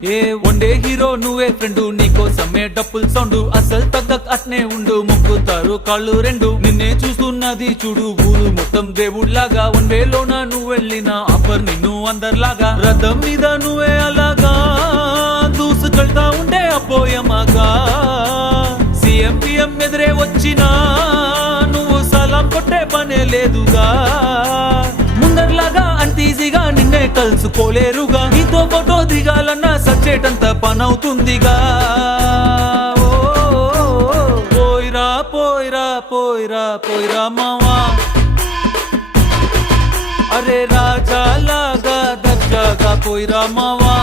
ఏ one day hero నువ్వే friend నీకోసమే డప్పుల్ sound అసలు తగ్గక్ అట్నే ఉండు మొక్కుతారు కాళ్ళు రెండు నిన్నే చూస్తున్నది చూడు ఊరు మొత్తం దేవుళ్లాగా వన్ వేలోన నువ్వు వెళ్ళిన ఆఫర్ నిన్ను అందరిలాగా రథం మీద నువ్వే అలాగా దూసుకెళ్తా ఉండే అపోయమాగా సీఎం పిఎం ఎదురే వచ్చినా నువ్వు సలాం కొట్టే పనే లేదుగా ముందర్లాగా అంత ఈజీగా నిన్నే కలుసుకోలేరుగా నీతో ఫోటో దిగాలన్నా సచ్చేటంత పనవుతుందిగా పోయిరా పోయిరా పోయిరా పోయిరా మావా అరే రాజాలాగా దర్జాగా పోయిరా మావా